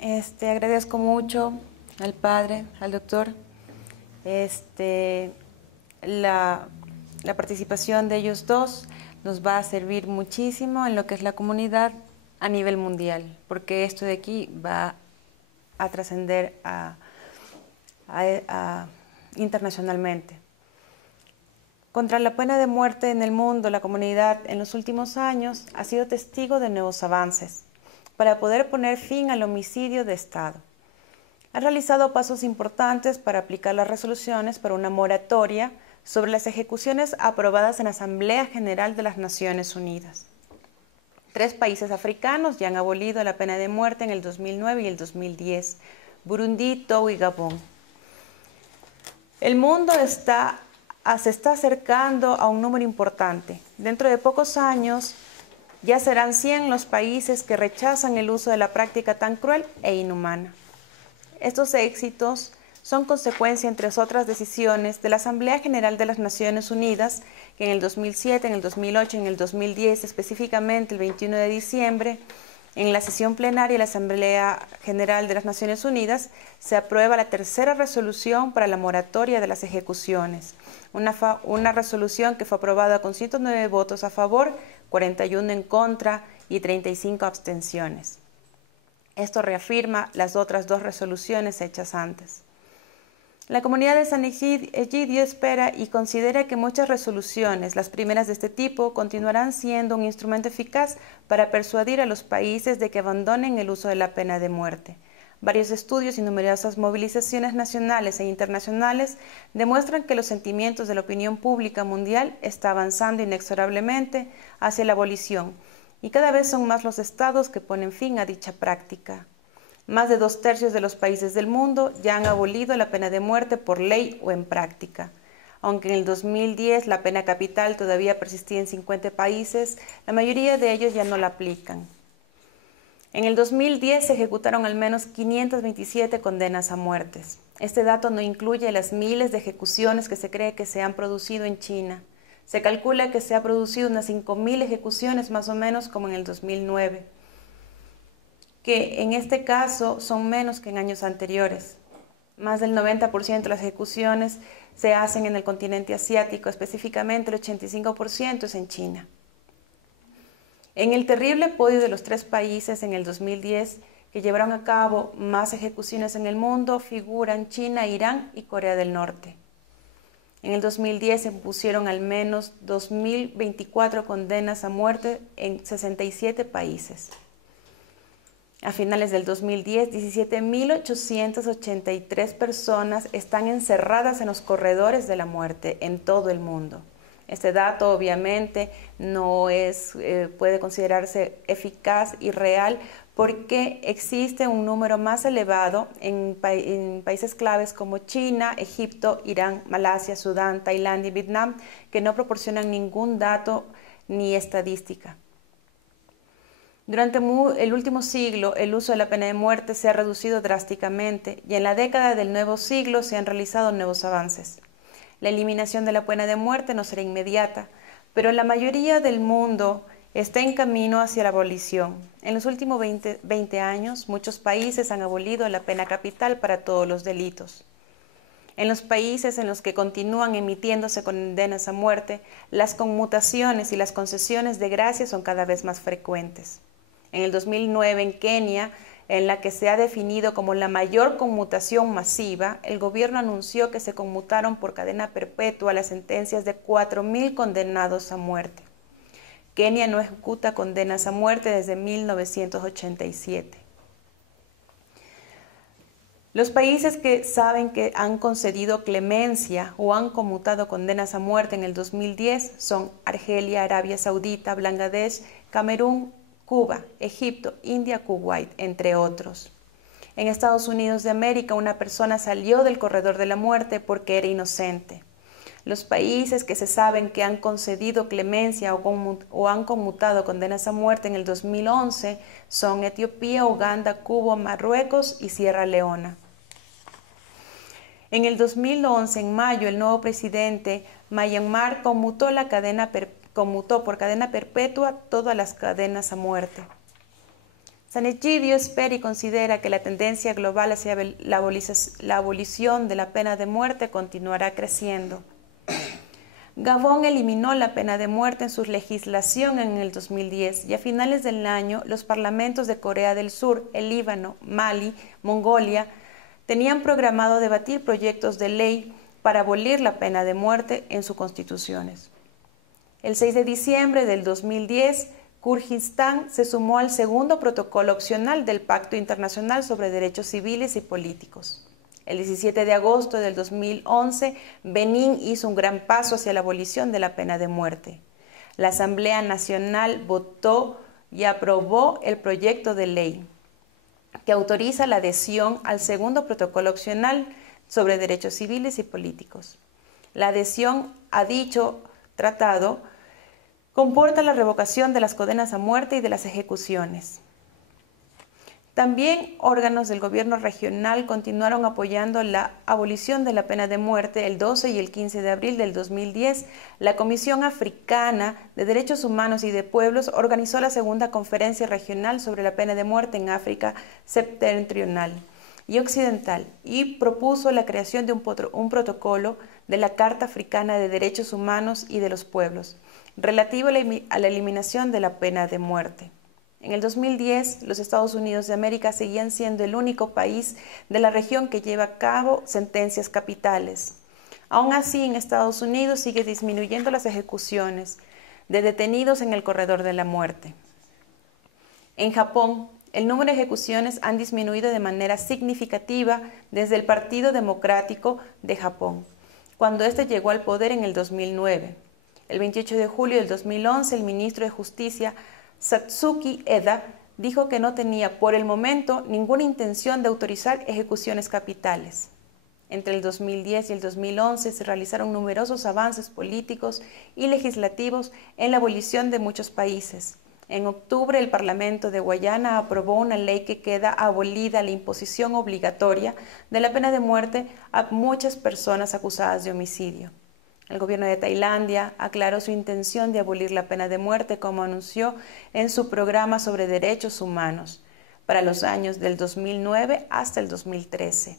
Agradezco mucho al padre, al doctor, la, la participación de ellos dos nos va a servir muchísimo en lo que es la comunidad a nivel mundial, porque esto de aquí va a trascender internacionalmente. Contra la pena de muerte en el mundo, la comunidad en los últimos años ha sido testigo de nuevos avances para poder poner fin al homicidio de Estado. Ha realizado pasos importantes para aplicar las resoluciones para una moratoria sobre las ejecuciones aprobadas en la Asamblea General de las Naciones Unidas. 3 países africanos ya han abolido la pena de muerte en el 2009 y el 2010, Burundi, Togo y Gabón. El mundo se está acercando a un número importante. Dentro de pocos años ya serán 100 los países que rechazan el uso de la práctica tan cruel e inhumana. Estos éxitos son consecuencia, entre otras decisiones, de la Asamblea General de las Naciones Unidas, que en el 2007, en el 2008 y en el 2010, específicamente el 21 de diciembre, en la sesión plenaria de la Asamblea General de las Naciones Unidas, se aprueba la tercera resolución para la moratoria de las ejecuciones. Una resolución que fue aprobada con 109 votos a favor, 41 en contra y 35 abstenciones. Esto reafirma las otras 2 resoluciones hechas antes. La comunidad de San Egidio espera y considera que muchas resoluciones, las primeras de este tipo, continuarán siendo un instrumento eficaz para persuadir a los países de que abandonen el uso de la pena de muerte. Varios estudios y numerosas movilizaciones nacionales e internacionales demuestran que los sentimientos de la opinión pública mundial están avanzando inexorablemente hacia la abolición, y cada vez son más los estados que ponen fin a dicha práctica. Más de 2/3 de los países del mundo ya han abolido la pena de muerte por ley o en práctica. Aunque en el 2010 la pena capital todavía persistía en 50 países, la mayoría de ellos ya no la aplican. En el 2010 se ejecutaron al menos 527 condenas a muertes. Este dato no incluye las miles de ejecuciones que se cree que se han producido en China. Se calcula que se ha producido unas 5.000 ejecuciones más o menos como en el 2009, que en este caso son menos que en años anteriores. Más del 90% de las ejecuciones se hacen en el continente asiático, específicamente el 85% es en China. En el terrible podio de los 3 países en el 2010 que llevaron a cabo más ejecuciones en el mundo figuran China, Irán y Corea del Norte. En el 2010 se impusieron al menos 2.024 condenas a muerte en 67 países. A finales del 2010, 17.883 personas están encerradas en los corredores de la muerte en todo el mundo. Este dato obviamente no puede considerarse eficaz y real porque existe un número más elevado en países claves como China, Egipto, Irán, Malasia, Sudán, Tailandia y Vietnam que no proporcionan ningún dato ni estadística. Durante el último siglo, el uso de la pena de muerte se ha reducido drásticamente y en la década del nuevo siglo se han realizado nuevos avances. La eliminación de la pena de muerte no será inmediata, pero la mayoría del mundo está en camino hacia la abolición. En los últimos 20 años, muchos países han abolido la pena capital para todos los delitos. En los países en los que continúan emitiéndose condenas a muerte, las conmutaciones y las concesiones de gracia son cada vez más frecuentes. En el 2009, en Kenia, en la que se ha definido como la mayor conmutación masiva, el gobierno anunció que se conmutaron por cadena perpetua las sentencias de 4.000 condenados a muerte. Kenia no ejecuta condenas a muerte desde 1987. Los países que saben que han concedido clemencia o han conmutado condenas a muerte en el 2010 son Argelia, Arabia Saudita, Bangladesh, Camerún, Cuba, Egipto, India, Kuwait, entre otros. En Estados Unidos de América, una persona salió del corredor de la muerte porque era inocente. Los países que se saben que han concedido clemencia o han conmutado condenas a muerte en el 2011 son Etiopía, Uganda, Cuba, Marruecos y Sierra Leona. En el 2011, en mayo, el nuevo presidente Myanmar conmutó por cadena perpetua todas las cadenas a muerte. San Egidio espera y considera que la tendencia global hacia la abolición de la pena de muerte continuará creciendo. Gabón eliminó la pena de muerte en su legislación en el 2010 y a finales del año los parlamentos de Corea del Sur, el Líbano, Mali, Mongolia tenían programado debatir proyectos de ley para abolir la pena de muerte en sus constituciones. El 6 de diciembre del 2010, Kirguistán se sumó al segundo protocolo opcional del Pacto Internacional sobre Derechos Civiles y Políticos. El 17 de agosto del 2011, Benín hizo un gran paso hacia la abolición de la pena de muerte. La Asamblea Nacional votó y aprobó el proyecto de ley que autoriza la adhesión al segundo protocolo opcional sobre derechos civiles y políticos. La adhesión a dicho tratado comporta la revocación de las condenas a muerte y de las ejecuciones. También órganos del gobierno regional continuaron apoyando la abolición de la pena de muerte. El 12 y el 15 de abril del 2010, la Comisión Africana de Derechos Humanos y de Pueblos organizó la segunda conferencia regional sobre la pena de muerte en África septentrional y occidental y propuso la creación de un protocolo de la Carta Africana de Derechos Humanos y de los Pueblos, relativo a la eliminación de la pena de muerte. En el 2010, los Estados Unidos de América seguían siendo el único país de la región que lleva a cabo sentencias capitales. Aún así, en Estados Unidos sigue disminuyendo las ejecuciones de detenidos en el corredor de la muerte. En Japón, el número de ejecuciones han disminuido de manera significativa desde el Partido Democrático de Japón, cuando éste llegó al poder en el 2009. El 28 de julio del 2011, el ministro de Justicia, Satsuki Eda, dijo que no tenía por el momento ninguna intención de autorizar ejecuciones capitales. Entre el 2010 y el 2011 se realizaron numerosos avances políticos y legislativos en la abolición de muchos países. En octubre, el Parlamento de Guayana aprobó una ley que queda abolida la imposición obligatoria de la pena de muerte a muchas personas acusadas de homicidio. El gobierno de Tailandia aclaró su intención de abolir la pena de muerte, como anunció en su programa sobre derechos humanos para los años del 2009 hasta el 2013.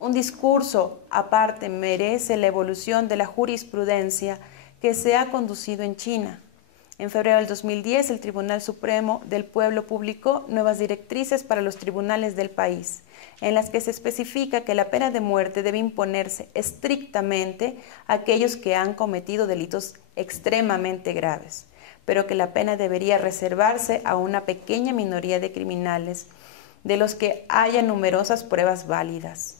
Un discurso aparte merece la evolución de la jurisprudencia que se ha conducido en China. En febrero del 2010, el Tribunal Supremo del Pueblo publicó nuevas directrices para los tribunales del país, en las que se especifica que la pena de muerte debe imponerse estrictamente a aquellos que han cometido delitos extremadamente graves, pero que la pena debería reservarse a una pequeña minoría de criminales, de los que haya numerosas pruebas válidas.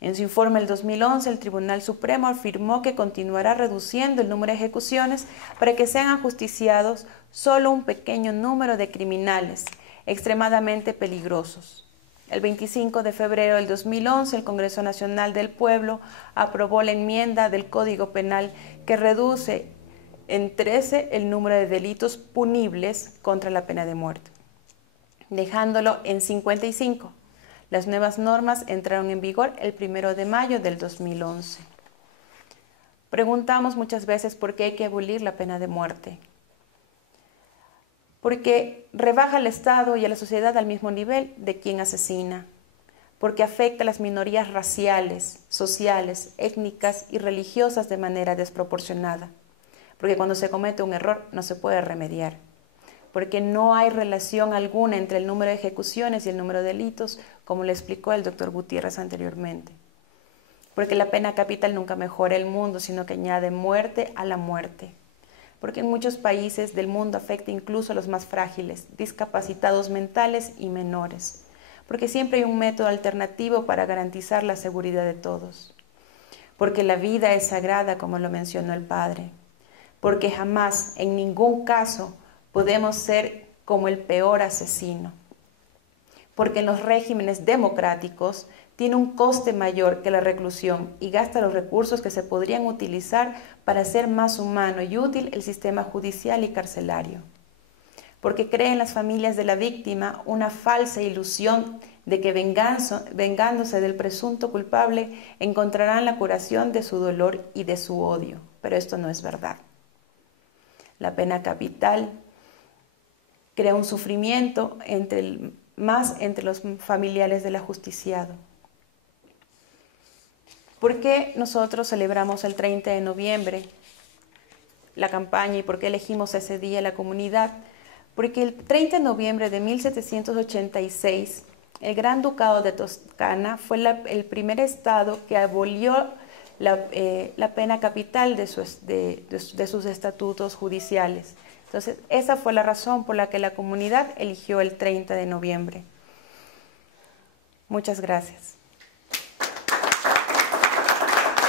En su informe del 2011, el Tribunal Supremo afirmó que continuará reduciendo el número de ejecuciones para que sean ajusticiados solo un pequeño número de criminales extremadamente peligrosos. El 25 de febrero del 2011, el Congreso Nacional del Pueblo aprobó la enmienda del Código Penal que reduce en 13 el número de delitos punibles contra la pena de muerte, dejándolo en 55. Las nuevas normas entraron en vigor el 1 de mayo del 2011. Preguntamos muchas veces por qué hay que abolir la pena de muerte. Porque rebaja al Estado y a la sociedad al mismo nivel de quien asesina. Porque afecta a las minorías raciales, sociales, étnicas y religiosas de manera desproporcionada. Porque cuando se comete un error no se puede remediar. Porque no hay relación alguna entre el número de ejecuciones y el número de delitos, como le explicó el doctor Gutiérrez anteriormente. Porque la pena capital nunca mejora el mundo, sino que añade muerte a la muerte. Porque en muchos países del mundo afecta incluso a los más frágiles, discapacitados mentales y menores. Porque siempre hay un método alternativo para garantizar la seguridad de todos. Porque la vida es sagrada, como lo mencionó el Padre. Porque jamás, en ningún caso, podemos ser como el peor asesino, porque en los regímenes democráticos tiene un coste mayor que la reclusión y gasta los recursos que se podrían utilizar para hacer más humano y útil el sistema judicial y carcelario, porque cree en las familias de la víctima una falsa ilusión de que vengándose del presunto culpable encontrarán la curación de su dolor y de su odio, pero esto no es verdad. La pena capital crea un sufrimiento más entre los familiares del ajusticiado. ¿Por qué nosotros celebramos el 30 de noviembre la campaña y por qué elegimos ese día la comunidad? Porque el 30 de noviembre de 1786, el Gran Ducado de Toscana fue el primer estado que abolió la pena capital de sus estatutos judiciales. Entonces, esa fue la razón por la que la comunidad eligió el 30 de noviembre. Muchas gracias.